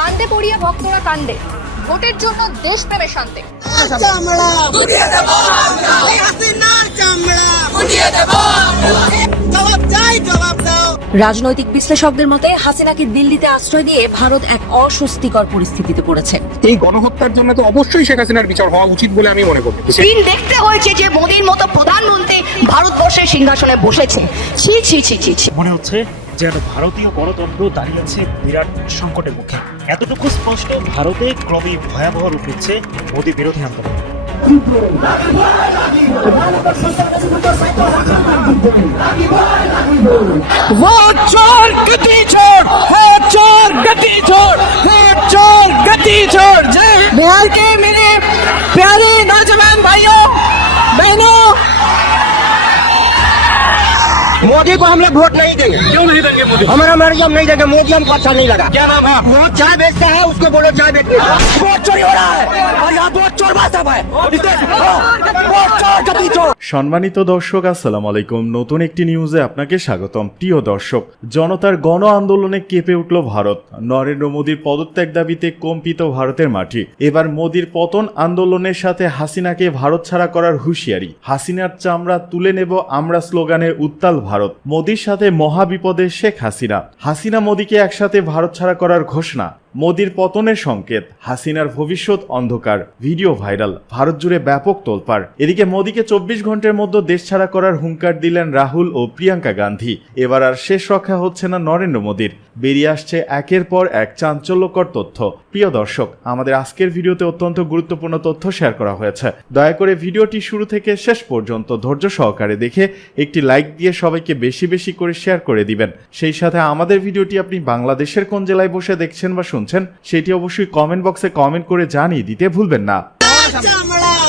কান্দে পড়িয়া ভক্তরা কান্দে। ভোটের জন্য দেশপ্রেমের শান্তে। চামড়া। রাজনৈতিক বিশ্লেষকদের মতে হাসিনাকে দিল্লিতে আশ্রয় দিয়ে ভারত এক অস্বস্তিকর পরিস্থিতিতে পড়েছে। এই গণহত্যার জন্য তো অবশ্যই শেখ হাসিনার বিচার হওয়া উচিত বলে আমি মনে করি দিন দেখতে হয়েছে যে মোদীর মতো প্রধানমন্ত্রী ভারতবর্ষের সিংহাসনে বসেছে। ছি ছি ছি ছি ছি। মনে হচ্ছে যেন ভারতীয় গণতন্ত্র দাঁড়িয়েছে বিরাট সংকটের মুখে। এতটুকু স্পষ্ট ভারতে ক্রমেই ভয়াবহ রূপ নিচ্ছে মোদী বিরোধী আন্দোলন। वो चोर गति छोड़ वो चोर गति छोड़ वो चोर गति छोड़ जय बिहार के मेरे प्यारे नौजवान भाइयों बहनों। मोदी को हम लोग वोट नहीं देंगे। क्यों नहीं देंगे मोदी? हमारा मर्ज़ी हम नहीं देंगे मोदी हमको अच्छा नहीं लगा। क्या नाम है? वो चाय बेचता है उसको बोलो चाय बेचने वोट चोरी हो रहा है। और यहाँ সম্মানিত দর্শক আসসালাম আলাইকুম। নতুন একটি নিউজে আপনাকে স্বাগতম। প্রিয় দর্শক জনতার গণ আন্দোলনে কেঁপে উঠল ভারত। নরেন্দ্র মোদীর পদত্যাগ দাবিতে কম্পিত ভারতের মাটি। এবার মোদীর পতন আন্দোলনের সাথে হাসিনাকে ভারত ছাড়া করার হুঁশিয়ারি। হাসিনার চামড়া তুলে নেব আমরা স্লোগানে উত্তাল ভারত। মোদীর সাথে মহাবিপদে শেখ হাসিনা। হাসিনা মোদীকে একসাথে ভারত ছাড়া করার ঘোষণা। মোদির পতনের সংকেত, হাসিনার ভবিষ্যৎ অন্ধকার, ভিডিও ভাইরাল, ভারত জুড়ে ব্যাপক তোলপাড়। এদিকে মোদীকে চব্বিশ ঘণ্টার মধ্যে দেশ ছাড়া করার হুঙ্কার দিলেন রাহুল ও প্রিয়াঙ্কা গান্ধী। এবার আর শেষ রক্ষা হচ্ছে না নরেন্দ্র মোদীর। বেরিয়ে আসছে একের পর এক চাঞ্চল্যকর তথ্য। প্রিয় দর্শক আমাদের আজকের ভিডিওতে অত্যন্ত গুরুত্বপূর্ণ তথ্য শেয়ার করা হয়েছে দয়া করে ভিডিওটি শুরু থেকে শেষ পর্যন্ত ধৈর্য সহকারে দেখে একটি লাইক দিয়ে সবাইকে বেশি বেশি করে শেয়ার করে দিবেন সেই সাথে আমাদের ভিডিওটি আপনি বাংলাদেশের কোন জেলায় বসে দেখছেন বা শুনছেন সেটি অবশ্যই কমেন্ট বক্সে কমেন্ট করে জানিয়ে দিতে ভুলবেন না চামড়া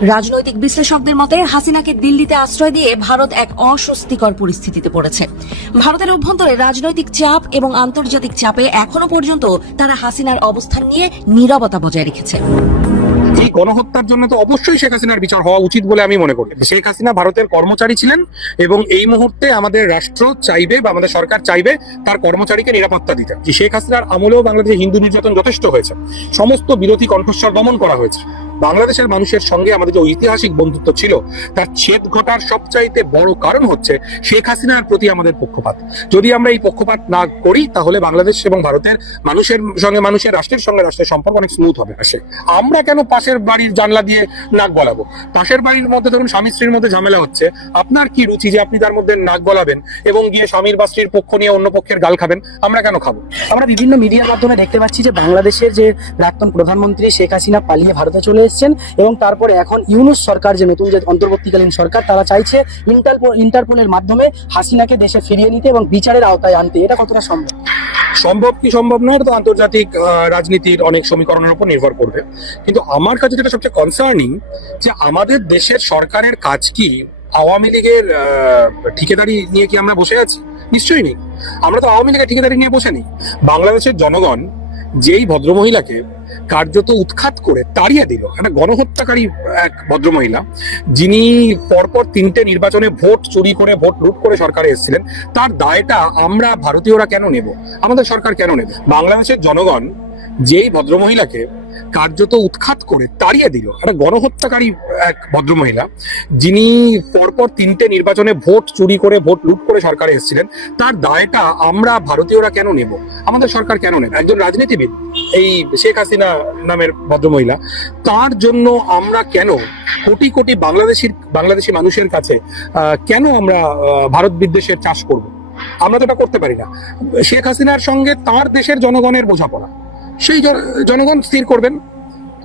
রাজনৈতিক বিশ্লেষকদের মতে, হাসিনাকে দিল্লিতে আশ্রয় দিয়ে ভারত এক অস্বস্তিকর পরিস্থিতিতে পড়েছে। ভারতের অভ্যন্তরে রাজনৈতিক চাপ এবং আন্তর্জাতিক চাপে এখনও পর্যন্ত তারা হাসিনার অবস্থান নিয়ে নীরবতা বজায় রেখেছে। গণহত্যার জন্য তো অবশ্যই শেখ হাসিনার বিচার হওয়া উচিত বলে আমি মনে করি। শেখ হাসিনা ভারতের কর্মচারী ছিলেন এবং এই মুহূর্তে আমাদের রাষ্ট্র চাইবে বা আমাদের সরকার চাইবে তার কর্মচারীকে নিরাপত্তা দিতে। শেখ হাসিনার আমলেও বাংলাদেশে হিন্দু নির্যাতন যথেষ্ট হয়েছে। সমস্ত বিরোধী কণ্ঠস্বর দমন করা হয়েছে। বাংলাদেশের মানুষের সঙ্গে আমাদের যে ঐতিহাসিক বন্ধুত্ব ছিল, তার ছেদ ঘটার সবচাইতে বড় কারণ হচ্ছে শেখ হাসিনার প্রতি আমাদের পক্ষপাত। যদি আমরা এই পক্ষপাত না করি, তাহলে বাংলাদেশ এবং ভারতের মানুষের সঙ্গে, মানুষের রাষ্ট্রের সঙ্গে রাষ্ট্রের সম্পর্ক অনেক স্মুথ হবে। আসে। আমরা কেন পাশের বাড়ির জানলা দিয়ে নাক গলাবো? পাশের বাড়ির মধ্যে ধরুন স্বামী স্ত্রীর মধ্যে ঝামেলা হচ্ছে, আপনার কি রুচি যে আপনি তার মধ্যে নাক গলাবেন এবং গিয়ে স্বামীর বা স্ত্রীর পক্ষ নিয়ে অন্য পক্ষের গাল খাবেন, আমরা কেন খাব? আমরা বিভিন্ন মিডিয়ার মাধ্যমে দেখতে পাচ্ছি যে বাংলাদেশের যে প্রাক্তন প্রধানমন্ত্রী শেখ হাসিনা পালিয়ে ভারতে চলে এসেছেন এবং তারপরে এখন ইউনুস সরকার, যে নতুন যে অন্তর্বর্তীকালীন সরকার, তারা চাইছে ইন্টারপোল ইন্টারপোলের মাধ্যমে হাসিনাকে দেশে ফিরিয়ে নিতে এবং বিচারের আওতায় আনতে। এটা কতটা সম্ভব? সম্ভব কি সম্ভব নয়, এটা তো আন্তর্জাতিক রাজনীতির অনেক সমীকরণের উপর নির্ভর করবে। কিন্তু আমার কাছে যেটা সবচেয়ে কনসার্নিং যে আমাদের দেশের সরকারের কাজ কি? আওয়ামী লীগের ঠিকাদারি নিয়ে কি আমরা বসে আছি? নিশ্চয়ই নেই। আমরা তো আওয়ামী লীগের ঠিকাদারি নিয়ে বসে নেই। বাংলাদেশের জনগণ যেই ভদ্রমহিলাকে কার্যত উৎখাত করে তাড়িয়ে দিল, একটা গণহত্যাকারী এক ভদ্রমহিলা, যিনি পরপর তিনটে নির্বাচনে ভোট চুরি করে, ভোট লুট করে সরকারে এসেছিলেন, তার দায়টা আমরা ভারতীয়রা কেন নেব? আমাদের সরকার কেন নেব? বাংলাদেশের জনগণ যেই ভদ্রমহিলাকে কার্যত উৎখাত করে তাড়িয়ে দিল। একটা গণহত্যাকারী এক ভদ্রমহিলা, যিনি পরপর তিনটে নির্বাচনে ভোট চুরি করে, ভোট লুট করে সরকারে এসেছিলেন। তার দায়টা আমরা ভারতীয়রা কেন নেব? আমাদের সরকার কেন নেবে? একজন রাজনীতিবিদ, এই শেখ হাসিনা নামের ভদ্রমহিলা, তার জন্য আমরা কেন কোটি কোটি বাংলাদেশির, বাংলাদেশি মানুষের কাছে কেন আমরা ভারত বিদ্বেষের চাষ করব? আমরা তো এটা করতে পারি না। শেখ হাসিনার সঙ্গে তার দেশের জনগণের বোঝাপড়া। সেই জন- জনগণ স্থির করবেন।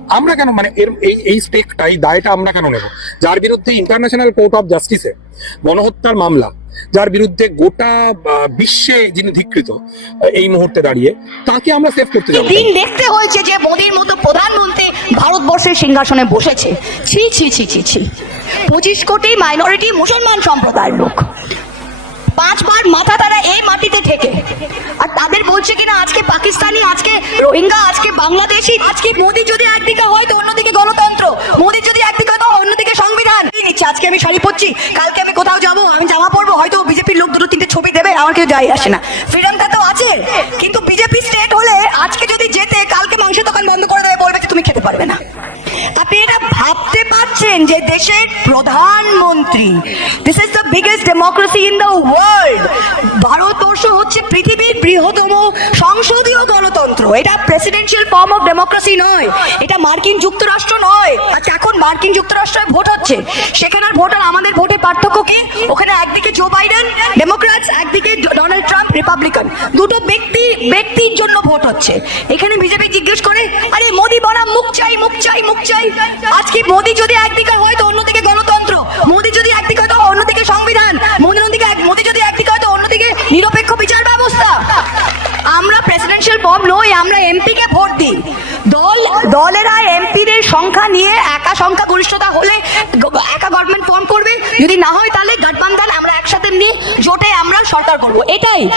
আমরা কেন মানে এর এই এই স্টেকটা এই দায়টা আমরা কেন নেব? যার বিরুদ্ধে ইন্টারন্যাশনাল কোর্ট অফ জাস্টিসে গণহত্যার মামলা, যার বিরুদ্ধে গোটা বিশ্বে যিনি ধিকৃত, এই মুহূর্তে দাঁড়িয়ে, তাকে আমরা সেভ করতে যাব। দিন দেখতে হয়েছে যে মোদীর মতো প্রধানমন্ত্রী ভারতবর্ষের সিংহাসনে বসেছে। ছি ছি ছি ছি ছি। পঁচিশ কোটি মাইনরিটি মুসলমান সম্প্রদায়ের লোক। পাঁচবার মাথা তারা এই মাটিতে ঠেকে। আর তাদের বলছে কিনা, আজকে পাকিস্তানি, আজকে রোহিঙ্গা, আজকে বাংলাদেশি, আজকে মোদি যদি একদিকে হয় তো অন্যদিকে গণতন্ত্র। মোদি যদি একদিকে হয় অন্যদিকে সংবিধান। নিচ্ছে? আজকে আমি শাড়ি পরছি, কালকে আমি কোথাও যাব, আমি জামা পরবো, হয়তো বিজেপির লোক দুটো তিনটে ছবি দেবে, আমার কেউ যাই আসে না। ফ্রিডমটা তো আছে, কিন্তু বিজেপি স্টেট হলে আজকে যদি যেতে, কালকে মাংসের দোকান বন্ধ করে দেবে, বলবে যে তুমি খেতে পারবে না। পারছেন যে দেশের প্রধানমন্ত্রী। This is the biggest democracy in the world Bharatvarsha হচ্ছে পৃথিবীর বৃহত্তম সংসদীয় গণতন্ত্র। এটা প্রেসিডেন্সিয়াল ফর্ম অফ ডেমোক্রেসি নয়। এটা মার্কিন যুক্তরাষ্ট্র নয়। আচ্ছা এখন মার্কিন যুক্তরাষ্ট্রে ভোট হচ্ছে। সেখানের ভোট আর আমাদের ভোটে পার্থক্য কি? ওখানে একদিকে জো বাইডেন ডেমোক্র্যাটস একদিকে ডোনাল্ড ট্রাম্প রিপাবলিকান দুটো ব্যক্তি, ব্যক্তির জন্য ভোট হচ্ছে। এখানে বিজেপি জিজ্ঞেস করে আরে মোদি বনাম মুখ চাই মুখ চাই মুখ চাই। আজকে মোদি যদি একদিকে হয় তো অন্যদিকে গণতন্ত্র। মোদি যদি একদিকে তো অন্যদিকে সংবিধান। মোদি অন্যদিকে এক- মোদি যদি একদিকে হয় তো অন্যদিকে নিরপেক্ষ বিচার ব্যবস্থা। আমরা প্রেসিডেন্সিয়াল ফর্ম নই, আমরা এমপি কে ভোট দিই। দল দলেরা এমপিদের সংখ্যা নিয়ে একা সংখ্যা গরিষ্ঠতা হলে একা গভর্নমেন্ট ফর্ম করবে। যদি না হয় তাহলে গঠবন্ধন আমরা একসাথে নিয়ে জোটে আমরা সরকার করব। এটাই।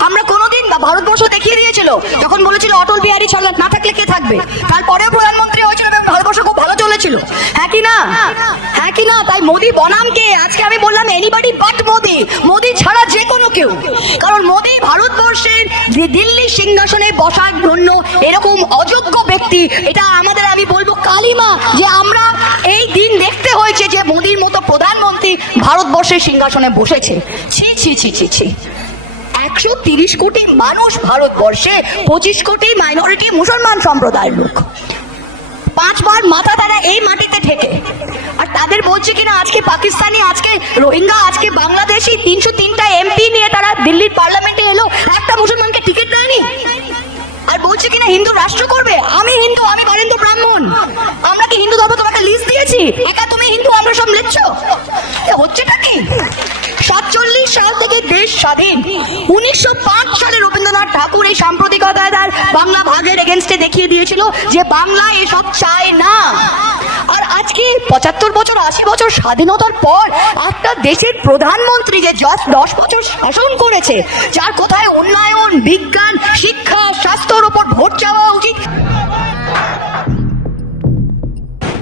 আমরা কোনোদিন ভারতবর্ষ দেখিয়ে দিয়েছিল, যখন বলেছিল অটল বিহারী ছাড়া না থাকলে কে থাকবে? তারপরেও প্রধানমন্ত্রী হয়েছিল এবং ভারতবর্ষ খুব ভালো চলেছিল। হ্যাঁ কি না? হ্যাঁ কি না? তাই মোদি বনাম কে আজকে আমি বললাম এনিবডি বাট মোদি। মোদি ছাড়া যে কোনো কেউ। কারণ মোদি ভারতবর্ষের দি- দিল্লি সিংহাসনে বসার জন্য এরকম অযোগ্য ব্যক্তি, এটা আমাদের আমি বলব কালিমা, যে আমরা এই দিন দেখতে হয়েছে যে মোদির মতো প্রধানমন্ত্রী ভারতবর্ষের সিংহাসনে বসেছে। ছি ছি ছি। ছি একশো তিরিশ কোটি মানুষ ভারতবর্ষে, পঁচিশ কোটি মাইনরিটি মুসলমান সম্প্রদায়ের লোক। পাঁচবার মাথা তারা এই মাটিতে ঠেকে। আর তাদের বলছে কিনা, আজকে পাকিস্তানি, আজকে রোহিঙ্গা, আজকে বাংলাদেশি, তিনশো তিনটা এমপি নিয়ে তারা দিল্লির পার্লামেন্টে এলো। একটা মুসলমানকে টিকিট দেয়নি। আর বলছে কিনা, হিন্দু রাষ্ট্র করবে? আমি হিন্দু, আমি বরেন্দ্র ব্রাহ্মণ। আমরা কি হিন্দু ধর্ম তোমাকে লিস্ট দিয়েছি? একা তুমি হিন্দু, আমরা সব লিখছ হচ্ছেটা কি? সাতচল্লিশ সাল থেকে দেশ স্বাধীন। উনিশশো পাঁচ সালে রবীন্দ্রনাথ ঠাকুর এই সাম্প্রতিকতায় তার বাংলা ভাগের এগেনস্টে দেখিয়ে দিয়েছিল যে বাংলা এসব চায় না। আর আজকে পঁচাত্তর বছর, আশি বছর স্বাধীনতার পর একটা দেশের প্রধানমন্ত্রী যে জাস্ট দশ বছর শাসন করেছে, যার কোথায় উন্নয়ন, বিজ্ঞান, শিক্ষা, স্বাস্থ্যর ওপর ভোট চাওয়া উচিত।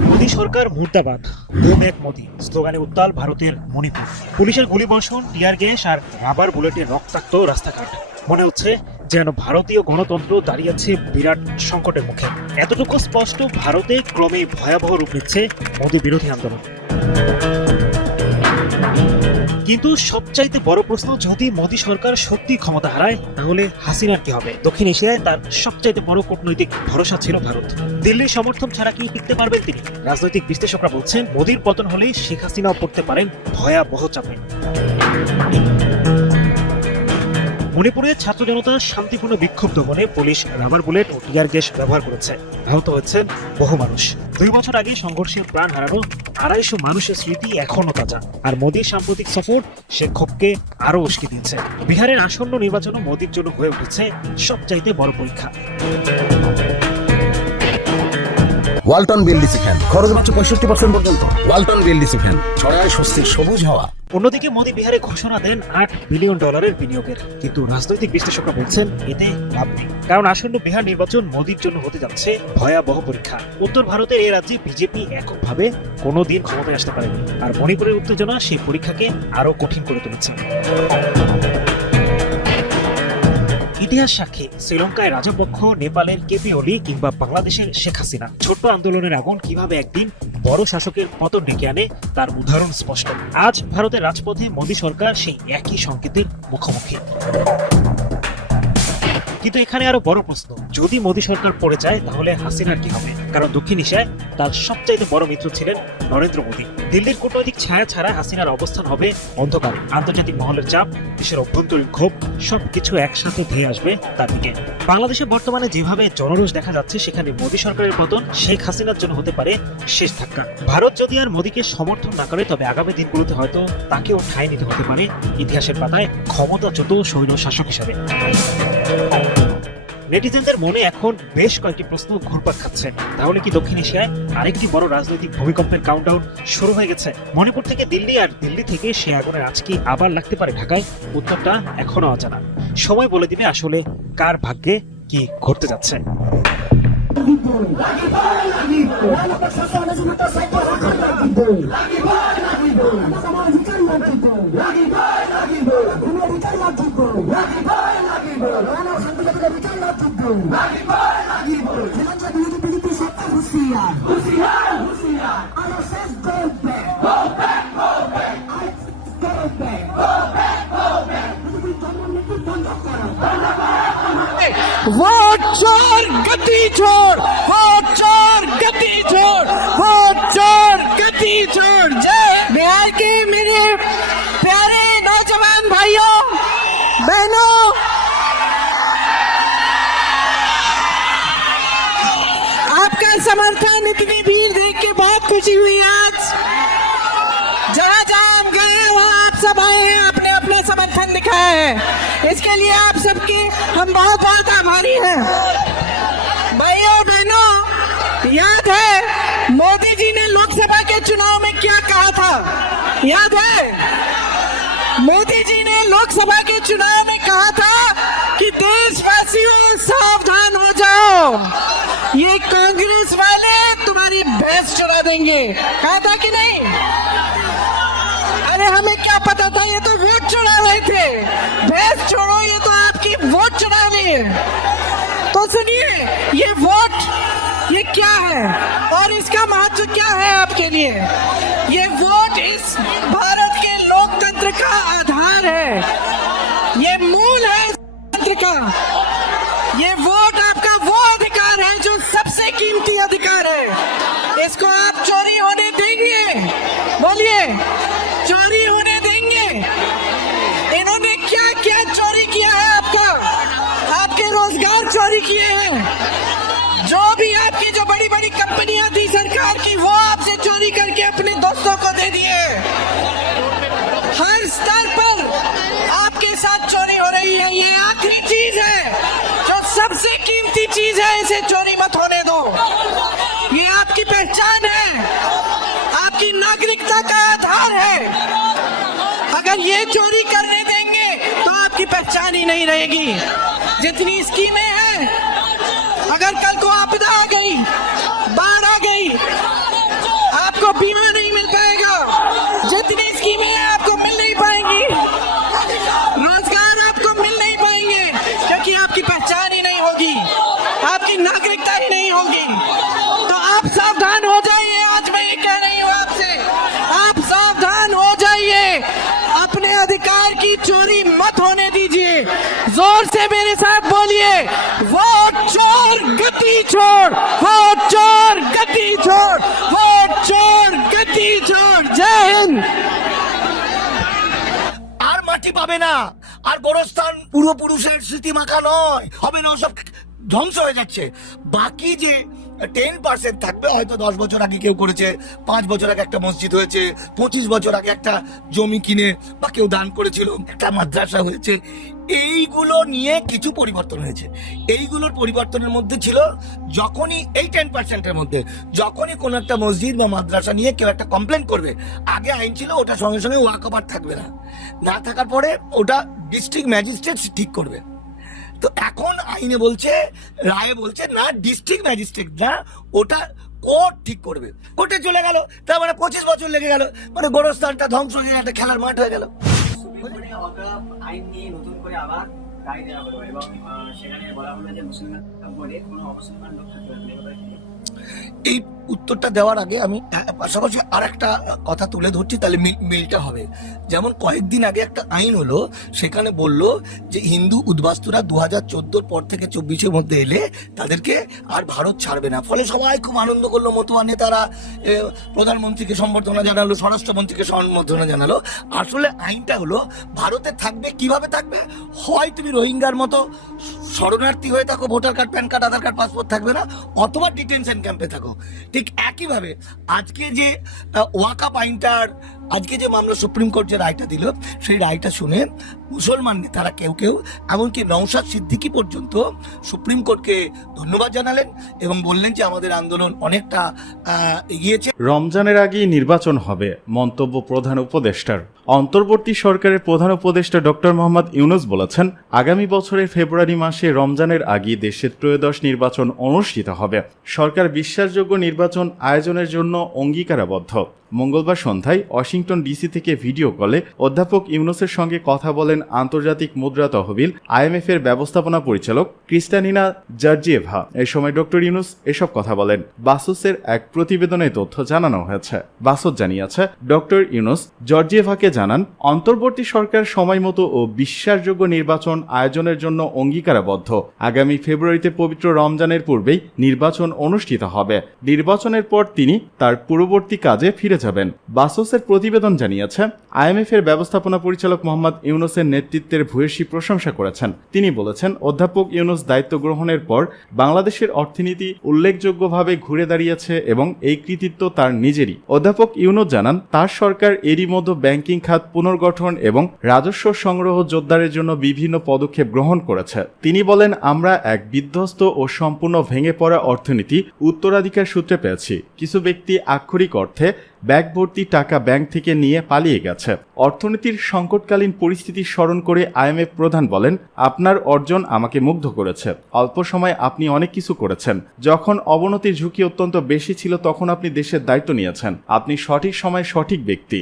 মোদী সরকার মুর্দাবাদ। বুম এক মোদি, স্লোগানে উত্তাল ভারতের মণিপুর। পুলিশের গুলিবর্ষণ, টিয়ার গ্যাস আর রাবার বুলেটে রক্তাক্ত রাস্তাঘাট। মনে হচ্ছে যেন ভারতীয় গণতন্ত্র দাঁড়িয়েছে বিরাট সংকটের মুখে। এতটুকু স্পষ্ট, ভারতে ক্রমে ভয়াবহ রূপ নিচ্ছে মোদী বিরোধী আন্দোলন। কিন্তু সবচাইতে বড় প্রশ্ন, যদি মোদী সরকার সত্যি ক্ষমতা হারায়, তাহলে হাসিনার কি হবে? দক্ষিণ এশিয়ায় তার সবচাইতে বড় কূটনৈতিক ভরসা ছিল ভারত। দিল্লির সমর্থন ছাড়া কি টিকতে পারবেন তিনি? রাজনৈতিক বিশ্লেষকরা বলছেন, মোদীর পতন হলেই শেখ হাসিনাও পড়তে পারেন ভয়াবহ চাপে। মণিপুরে ছাত্র জনতা শান্তিপূর্ণ বিক্ষোভ দমনে পুলিশ রাবার বুলেট ও টিয়ার গ্যাস ব্যবহার করেছে। আহত হয়েছেন বহু মানুষ। দুই বছর আগে সংঘর্ষে প্রাণ হারানো আড়াইশো মানুষের স্মৃতি এখনও তাজা। আর মোদীর সাম্প্রতিক সফর সে ক্ষোভকে আরও উস্কে দিয়েছে। বিহারের আসন্ন নির্বাচনও মোদীর জন্য হয়ে উঠেছে সবচাইতে বড় পরীক্ষা। Walton BLDC fan. খরচ মাত্র পঁয়ষট্টি পার্সেন্ট পর্যন্ত। Walton BLDC fan. ছড়ায় স্বস্তির সবুজ হাওয়া। অন্যদিকে মোদী বিহারে ঘোষণা দেন আট বিলিয়ন ডলারের বিনিয়োগের। কিন্তু রাজনৈতিক বিশ্লেষকরা বলছেন, এতে লাভ নেই। কারণ আসন্ন বিহার নির্বাচন মোদীর জন্য হতে যাচ্ছে ভয়াবহ পরীক্ষা। উত্তর ভারতের এই রাজ্যে বিজেপি এককভাবে কোনোদিন ক্ষমতায় আসতে পারেনি। আর মণিপুরের উত্তেজনা সেই পরীক্ষাকে আরও কঠিন করে তুলেছে। ইতিহাস সাক্ষী, শ্রীলঙ্কায় রাজপক্ষ, নেপালের কেপি ওলি কিংবা বাংলাদেশের শেখ হাসিনা। ছোট্ট আন্দোলনের আগুন কীভাবে একদিন বড় শাসকের পতন ডেকে আনে, তার উদাহরণ স্পষ্ট। আজ ভারতের রাজপথে মোদী সরকার সেই একই সংকেতের মুখোমুখি। কিন্তু এখানে আরও বড় প্রশ্ন। যদি মোদী সরকার পড়ে যায়, তাহলে হাসিনার কি হবে? কারণ দক্ষিণ এশিয়ায় তার সবচাইতে বড় মিত্র ছিলেন নরেন্দ্র মোদী। দিল্লির কূটনৈতিক ছায়া ছাড়া হাসিনার অবস্থান হবে অন্ধকারে। আন্তর্জাতিক মহলের চাপ, দেশের অভ্যন্তরীণ ক্ষোভ, সবকিছু একসাথে ধেয়ে আসবে তার দিকে। বাংলাদেশে বর্তমানে যেভাবে জনরোষ দেখা যাচ্ছে, সেখানে মোদী সরকারের পতন শেখ হাসিনার জন্য হতে পারে শেষ ধাক্কা। ভারত যদি আর মোদীকে সমর্থন না করে, তবে আগামী দিনগুলোতে হয়তো তাকেও ঠাঁই নিতে হতে পারে ইতিহাসের পাতায় ক্ষমতাচ্যুত সৈন্য শাসক হিসাবে। নেটিজেনদের মনে এখন বেশ কয়েকটি প্রশ্ন ঘুরপাক খাচ্ছে। তাহলে কি দক্ষিণ এশিয়ায় আরেকটি বড় রাজনৈতিক ভূমিকম্পের কাউন্টডাউন শুরু হয়ে গেছে? মণিপুর থেকে দিল্লি আর দিল্লি থেকে সে আগুনের আজ কি আবার লাগতে পারে ঢাকায়? উত্তরটা এখনও অজানা। সময় বলে দিবে আসলে কার ভাগ্যে কি ঘটতে যাচ্ছে। লাগিব লাগিবই লাগিব রণ সাংবাদিকতা বিচার যোগ্য লাগিবই লাগিব শ্রীলঙ্কা বিরোধী বিরুদ্ধে সত্তা হুঁশিয়ার হুঁশিয়ার হুঁশিয়ার আমার শেষ go back go back go back go back go back go back তুমি জন্মনীতি বন্ধ করো বন্ধ করো वोट चोर गति छोड़ वोट चोर गति छोड़ वोट चोर गति छोड़ जय बिहार के मेरे बहनों। आपका समर्थन इतनी भीड़ देख के बहुत खुशी हुई आज। जहाँ जहाँ हम गए वहाँ आप सब आए हैं, आपने अपना समर्थन दिखाया है। इसके लिए आप सबके हम बहुत बहुत आभारी हैं। भाइयों, बहनों, याद है, मोदी जी ने लोकसभा के चुनाव में क्या कहा था? याद है? लोकसभा के चुनाव में कहा था कि देशवासियों सावधान हो जाओ। ये कांग्रेस वाले तुम्हारी भैंस चुरा देंगे। कहा था कि नहीं? अरे, हमें क्या पता था? ये तो वोट चुरा रहे थे। भैंस छोड़ो ये तो आपकी वोट चुरा रही है तो सुनिए, ये वोट, ये क्या है? और इसका महत्व क्या है आपके लिए? ये वोट इस भारत के लोकतंत्र का आधार है। ये मूल है इस तंत्र का। ये वोट आपका वो अधिकार है जो सबसे कीमती अधिकार है। इसको आप चोरी होने देंगे। बोलिए, चोरी होने देंगे। इन्होंने क्या क्या चोरी किया है आपका? आपके रोज़गार चोरी किए हैं। जो भी आपकी जो बड़ी बड़ी कंपनियाँ थी सरकार की, वो आपसे चोरी करके अपने दोस्तों को दे दिए। हर स्तर पर आपके साथ चोरी हो रही है। ये आखिरी चीज़ है जो सबसे कीमती चीज़ है, इसे चोरी मत होने दो। ये आपकी पहचान है। आपकी नागरिकता का आधार है। अगर ये चोरी करने देंगे तो आपकी पहचान ही नहीं रहेगी। जितनी स्कीमें हैं, अगर कल को आपदा मेरे साथ बोलिए वोट चोर गति छोड़ वोट चोर गति छोड़ वोट चोर गति छोड़ जय हिंद আর মাটি পাবে না আর গোরস্থান পূর্বপুরুষের স্মৃতি মাখা নয় হবে না সব ধ্বংস হয়ে যাচ্ছে বাকি যে টেন পার্সেন্ট থাকবে। হয়তো দশ বছর আগে কেউ করেছে, পাঁচ বছর আগে একটা মসজিদ হয়েছে, পঁচিশ বছর আগে একটা জমি কিনে বা কেউ দান করেছিল, একটা মাদ্রাসা হয়েছে। এইগুলো নিয়ে কিছু পরিবর্তন হয়েছে। এইগুলোর পরিবর্তনের মধ্যে ছিল যখনই, এই টেন পার্সেন্টের মধ্যে, যখনই কোনো একটা মসজিদ বা মাদ্রাসা নিয়ে কেউ একটা কমপ্লেন করবে, আগে আইন ছিল ওটা সঙ্গে সঙ্গে ওয়াক থাকবে না। না থাকার পরে ওটা ডিস্ট্রিক্ট ম্যাজিস্ট্রেট ঠিক করবে। তো এখন আইনে বলছে, রায়ে বলছে, না ডিস্ট্রিক্ট ম্যাজিস্ট্রেট না, ওটা কোর্ট ঠিক করবে। কোর্টে চলে গেল, তার মানে পঁচিশ বছর লেগে গেল মানে গোরস্থানটা ধ্বংস হয়ে একটা খেলার মাঠ হয়ে গেল। আইন নিয়ে নতুন করে আবার রায় দেওয়া হলো, এবং সেখানে বলা হলো যে মুসলমান কোনো এই উত্তরটা দেওয়ার আগে আমি পাশাপাশি আর একটা কথা তুলে ধরছি, তাহলে মিলটা হবে। যেমন কয়েকদিন আগে একটা আইন হলো, সেখানে বলল যে হিন্দু উদ্বাস্তুরা দু হাজার চোদ্দোর পর থেকে চব্বিশের মধ্যে এলে তাদেরকে আর ভারত ছাড়বে না। ফলে সবাই খুব আনন্দ করল, মতুয়া নেতারা প্রধানমন্ত্রীকে সম্বর্ধনা জানালো, স্বরাষ্ট্রমন্ত্রীকে সম্বর্ধনা জানালো। আসলে আইনটা হলো, ভারতে থাকবে, কীভাবে থাকবে? হয় তুমি রোহিঙ্গার মতো শরণার্থী হয়ে থাকো, voter card, PAN card, Aadhaar card, passport থাকবে না, অথবা ডিটেনশন ক্যাম্পে থাকো। ঠিক একইভাবে আজকে যে ওয়াকা আইনটার আজকে যে মামলা সুপ্রিম কোর্ট যে রায়টা দিল, সেই রায়টা শুনে মুসলমান নেতারা কেউ কেউ, এমনকি নৌসাদ সিদ্দিকি পর্যন্ত সুপ্রিম কোর্টকে ধন্যবাদ জানালেন এবং বললেন যে আমাদের আন্দোলন অনেকটা এগিয়েছে। রমজানের আগেই নির্বাচন হবে, মন্তব্য প্রধান উপদেষ্টার। অন্তর্বর্তী সরকারের প্রধান উপদেষ্টা ডক্টর মোহাম্মদ ইউনুস বলেছেন, আগামী বছরের ফেব্রুয়ারি মাসে রমজানের আগে দেশের ত্রয়োদশ নির্বাচন অনুষ্ঠিত হবে। সরকার বিশ্বাসযোগ্য নির্বাচন আয়োজনের জন্য অঙ্গীকারাবদ্ধ। মঙ্গলবার সন্ধ্যায় ওয়াশিংটন ডিসি থেকে ভিডিও কলে অধ্যাপক ইউনুসের সঙ্গে কথা বলেন আন্তর্জাতিক মুদ্রা তহবিল আইএমএফ এর ব্যবস্থাপনা পরিচালক ক্রিস্টানিনা জার্জিয়েভা। এই সময় ডক্টর ইউনুস এসব কথা বলেন। বাসুসের এক প্রতিবেদনে তথ্য জানানো হয়েছে। বাসুস জানিয়েছে, ডক্টর ইউনুস জর্জিয়েভাকে জানান, অন্তর্বর্তী সরকার সময় মতো ও বিশ্বাসযোগ্য নির্বাচন আয়োজনের জন্য অঙ্গীকারাবদ্ধ। আগামী ফেব্রুয়ারিতে পবিত্র রমজানের পূর্বেই নির্বাচন অনুষ্ঠিত হবে। নির্বাচনের পর তিনি তার পূর্ববর্তী কাজে ফিরে যাবেন। বাসোসের প্রতিবেদন জানিয়েছে, আইএমএফ এর ব্যবস্থাপনা পরিচালক মোহাম্মদ ইউনুসের নেতৃত্বের ভূয়সী প্রশংসা করেছেন। তিনি বলেছেন, অধ্যাপক ইউনুস দায়িত্ব গ্রহণের পর বাংলাদেশের অর্থনীতি উল্লেখযোগ্যভাবে ঘুরে দাঁড়িয়েছে এবং এই কৃতিত্ব তার নিজেরই। অধ্যাপক ইউনুস জানান, তার সরকার এরই মধ্যে ব্যাংকিং খাত পুনর্গঠন এবং রাজস্ব সংগ্রহ জোরদারের জন্য বিভিন্ন পদক্ষেপ গ্রহণ করেছে। তিনি বলেন, আমরা এক বিধ্বস্ত ও সম্পূর্ণ ভেঙে পড়া অর্থনীতি উত্তরাধিকার সূত্রে পেয়েছি। কিছু ব্যক্তি আক্ষরিক অর্থে ব্যাগ ভর্তি টাকা ব্যাংক থেকে নিয়ে পালিয়ে গেছে। অর্থনীতির সংকটকালীন পরিস্থিতি স্মরণ করে আইএমএফ প্রধান বলেন, আপনার অর্জন আমাকে মুগ্ধ করেছে। অল্প সময় আপনি অনেক কিছু করেছেন। যখন অবনতির ঝুঁকি অত্যন্ত বেশি ছিল, তখন আপনি দেশের দায়িত্ব নিয়েছেন। আপনি সঠিক সময় সঠিক ব্যক্তি।